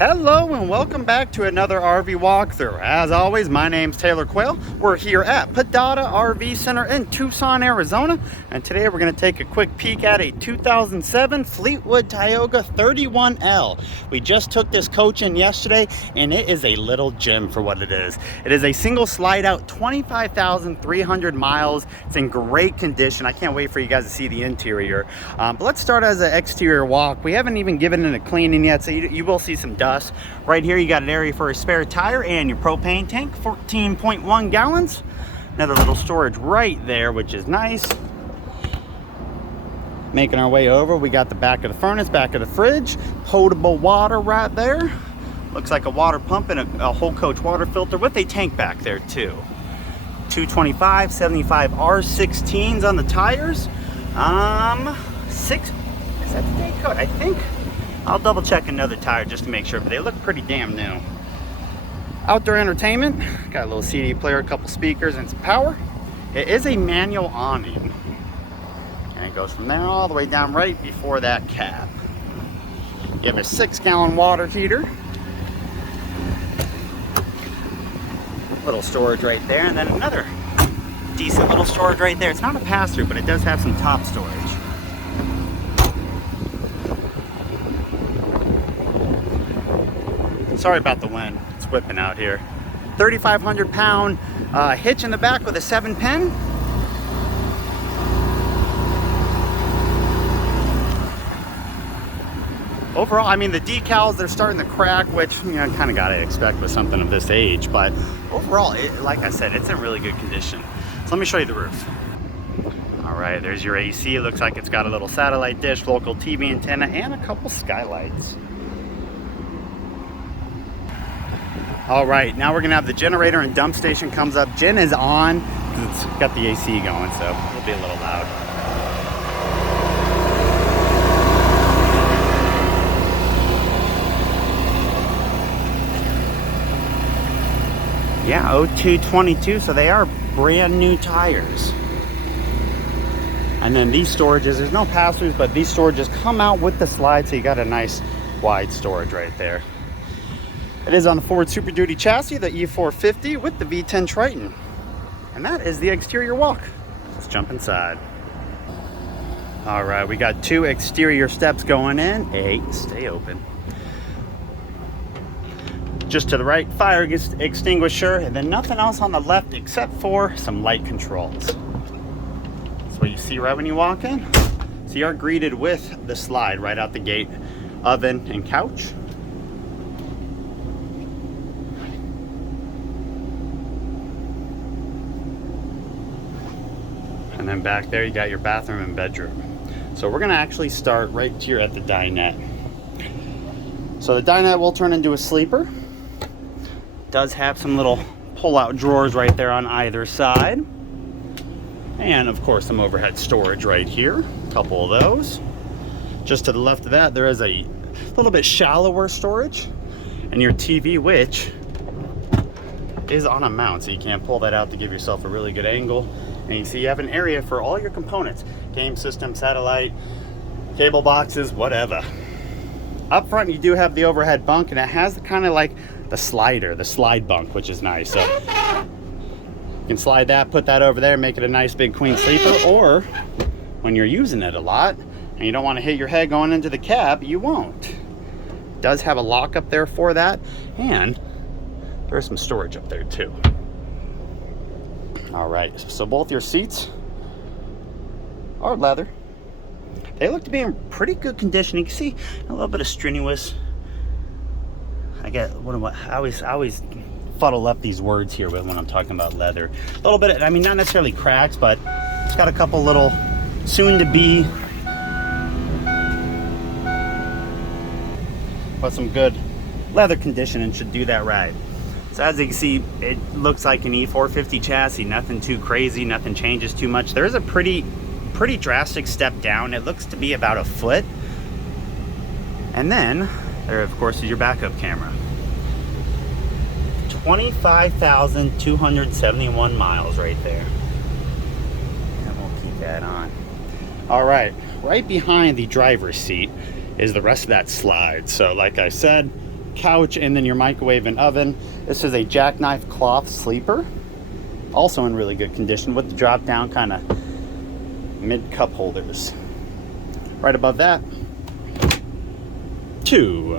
Hello and welcome back to another RV walkthrough. As always, my name's Taylor Quayle. We're here at Padada RV Center in Tucson, Arizona. And today we're going to take a quick peek at a 2007 Fleetwood Tioga 31L. We just took this coach in yesterday and it is a little gem for what it is. It is a single slide out, 25,300 miles. It's in great condition. I can't wait for you guys to see the interior. But let's start as an exterior walk. We haven't even given it a cleaning yet, so you will see some dust. Right here you got an area for a spare tire and your propane tank, 14.1 gallons. Another little storage right there, which is nice. Making our way over, we got the back of the furnace, back of the fridge, potable water right there. Looks like a water pump and a whole coach water filter with a tank back there too. 225 75 R16s on the tires. Is that the day code? I think. I'll double check another tire just to make sure, but they look pretty damn new. Outdoor entertainment, got a little CD player, a couple speakers, and some power. It is a manual awning, and it goes from there all the way down right before that cap. You have a 6-gallon water heater, little storage right there, and then another decent little storage right there. It's not a pass-through, but it does have some top storage. Sorry about the wind, it's whipping out here. 3,500 pound hitch in the back with a 7-pin. Overall, I mean, the decals, they're starting to crack, which, you know, kind of got to expect with something of this age. But overall, like I said, it's in really good condition. So let me show you the roof. All right, there's your AC. It looks like it's got a little satellite dish, local TV antenna, and a couple skylights. All right, now we're gonna have the generator and dump station comes up. Gen is on, it's got the AC going, so it'll be a little loud. Yeah, 0222, so they are brand new tires. And then these storages, there's no pass-throughs, but these storages come out with the slide, so you got a nice wide storage right there. It is on the Ford Super Duty chassis, the E450 with the V10 Triton. And that is the exterior walk. Let's jump inside. All right, we got 2 exterior steps going in. Hey, stay open. Just to the right, fire extinguisher, and then nothing else on the left except for some light controls. That's what you see right when you walk in. So you are greeted with the slide right out the gate, oven and couch. And then back there you got your bathroom and bedroom. So we're gonna actually start right here at the dinette. So the dinette will turn into a sleeper. Does have some little pull-out drawers right there on either side. And of course some overhead storage right here. A couple of those. Just to the left of that there is a little bit shallower storage. And your TV, which is on a mount, so you can't pull that out to give yourself a really good angle. And you see you have an area for all your components. Game system, satellite, cable boxes, whatever. Up front you do have the overhead bunk, and it has kind of like the slide bunk, which is nice. So you can slide that, put that over there, make it a nice big queen sleeper. Or when you're using it a lot and you don't want to hit your head going into the cab, you won't. It does have a lock up there for that, and there's some storage up there too. All right, so both your seats are leather. They look to be in pretty good condition. You can see a little bit of strenuous. I always fuddle up these words here when I'm talking about leather. A little bit, I mean, not necessarily cracks, but it's got a couple little soon-to-be, but some good leather condition, and should do that right. So as you can see, it looks like an E450 chassis, nothing too crazy, nothing changes too much. There is a pretty drastic step down. It looks to be about a foot. And then there, of course, is your backup camera. 25,271 miles right there. And we'll keep that on. All right, right behind the driver's seat is the rest of that slide. So like I said, couch, and then your microwave and oven. This is a jackknife cloth sleeper, also in really good condition with the drop down kind of mid cup holders. Right above that, 2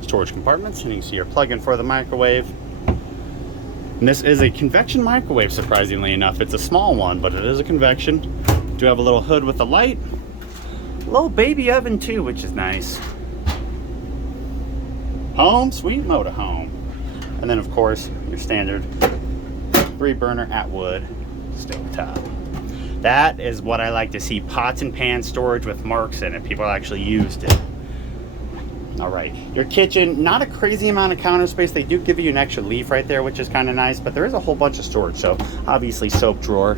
storage compartments, and you can see your plug-in for the microwave. And this is a convection microwave, surprisingly enough. It's a small one, but it is a convection. Do have a little hood with a light. Little baby oven too, which is nice. Home sweet motorhome. And then of course your standard 3-burner Atwood stovetop. That is what I like to see, pots and pan storage with marks in it. People actually used it. All right, your kitchen, not a crazy amount of counter space. They do give you an extra leaf right there, which is kind of nice, but there is a whole bunch of storage. So obviously soap drawer.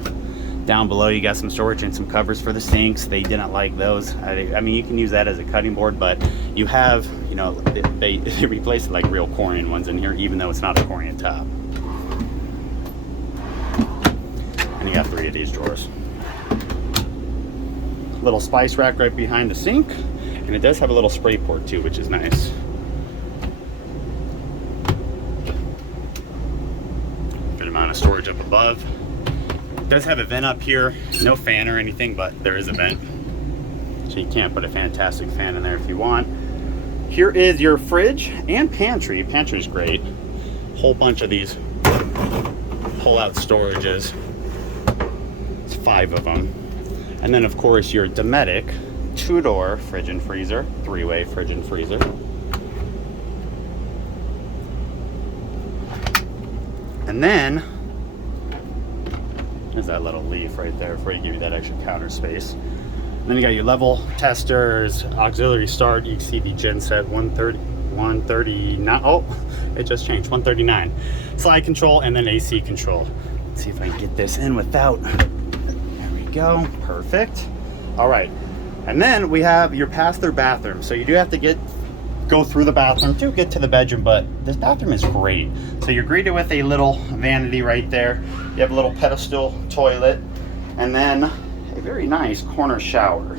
Down below you got some storage and some covers for the sinks. They didn't like those. I mean, you can use that as a cutting board, but you have, you know, they replaced like real Corian ones in here, even though it's not a Corian top. And you got 3 of these drawers. Little spice rack right behind the sink, and it does have a little spray port too, which is nice. Good amount of storage up above. It does have a vent up here, no fan or anything, but there is a vent. So you can put a fantastic fan in there if you want. Here is your fridge and pantry. Pantry's great. Whole bunch of these pull-out storages. It's 5 of them. And then of course your Dometic 2-door fridge and freezer, 3-way fridge and freezer. And then there's that little leaf right there before you give you that extra counter space. And then you got your level testers, auxiliary start. You can see the genset 139. Oh, it just changed, 139. Slide control and then AC control. Let's see if I can get this in without. There we go, perfect. All right, and then we have your pass-through bathroom. So you do have to go through the bathroom to get to the bedroom, but this bathroom is great. So you're greeted with a little vanity right there. You have a little pedestal toilet, and then a very nice corner shower.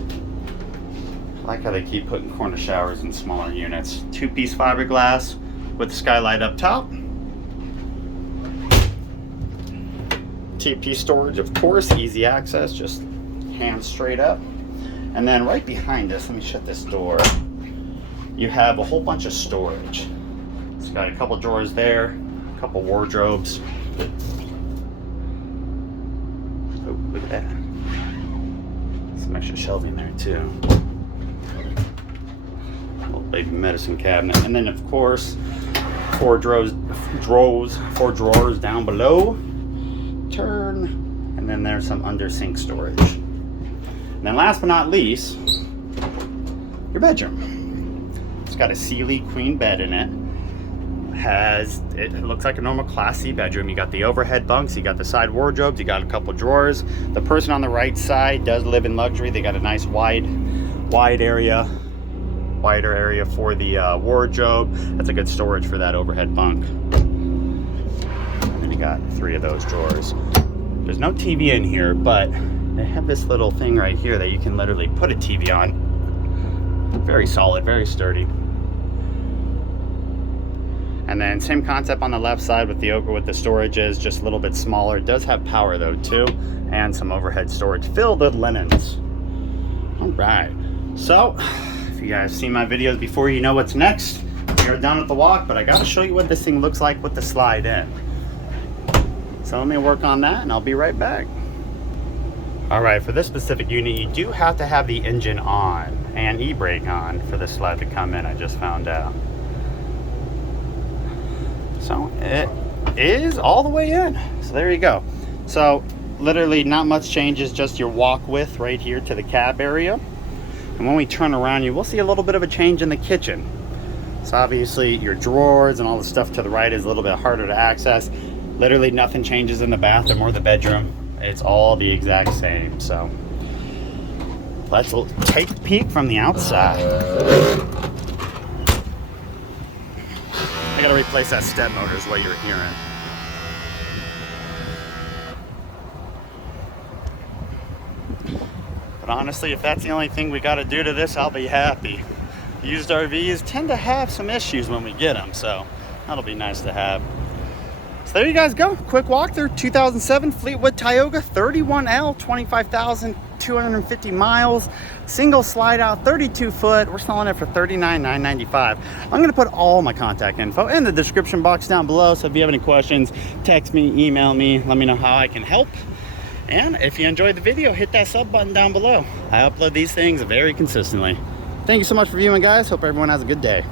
I like how they keep putting corner showers in smaller units. 2-piece fiberglass with the skylight up top. TP storage, of course, easy access, just hands straight up. And then right behind us, let me shut this door, you have a whole bunch of storage. It's got a couple drawers there, a couple wardrobes. Oh, look at that. Some extra shelving there too. Little baby medicine cabinet. And then of course, 4 drawers down below. Turn. And then there's some under sink storage. And then last but not least, your bedroom. It's got a Sealy queen bed in it. It looks like a normal Class C bedroom. You got the overhead bunks, you got the side wardrobes, you got a couple drawers. The person on the right side does live in luxury. They got a nice wider area for the wardrobe. That's a good storage for that overhead bunk. And then you got 3 of those drawers. There's no TV in here, but they have this little thing right here that you can literally put a TV on. Very solid, very sturdy. And then same concept on the left side with the storages, just a little bit smaller. It does have power though too, and some overhead storage filled with linens. All right, so if you guys seen my videos before, you know what's next. We are done with the walk, but I gotta show you what this thing looks like with the slide in. So let me work on that and I'll be right back. All right, for this specific unit, you do have to have the engine on and e-brake on for the slide to come in, I just found out. So it is all the way in. So there you go. So literally not much changes, just your walk width right here to the cab area. And when we turn around, you will see a little bit of a change in the kitchen. So obviously your drawers and all the stuff to the right is a little bit harder to access. Literally nothing changes in the bathroom or the bedroom. It's all the exact same. So let's take a peek from the outside. I gotta replace that step motor is what you're hearing. But honestly, if that's the only thing we gotta do to this, I'll be happy. Used RVs tend to have some issues when we get them, so that'll be nice to have. So there you guys go. Quick walkthrough. 2007 Fleetwood Tioga 31L, 25,250 miles. Single slide out, 32 foot. We're selling it for $39,995. I'm going to put all my contact info in the description box down below. So if you have any questions, text me, email me, let me know how I can help. And if you enjoyed the video, hit that sub button down below. I upload these things very consistently. Thank you so much for viewing, guys. Hope everyone has a good day.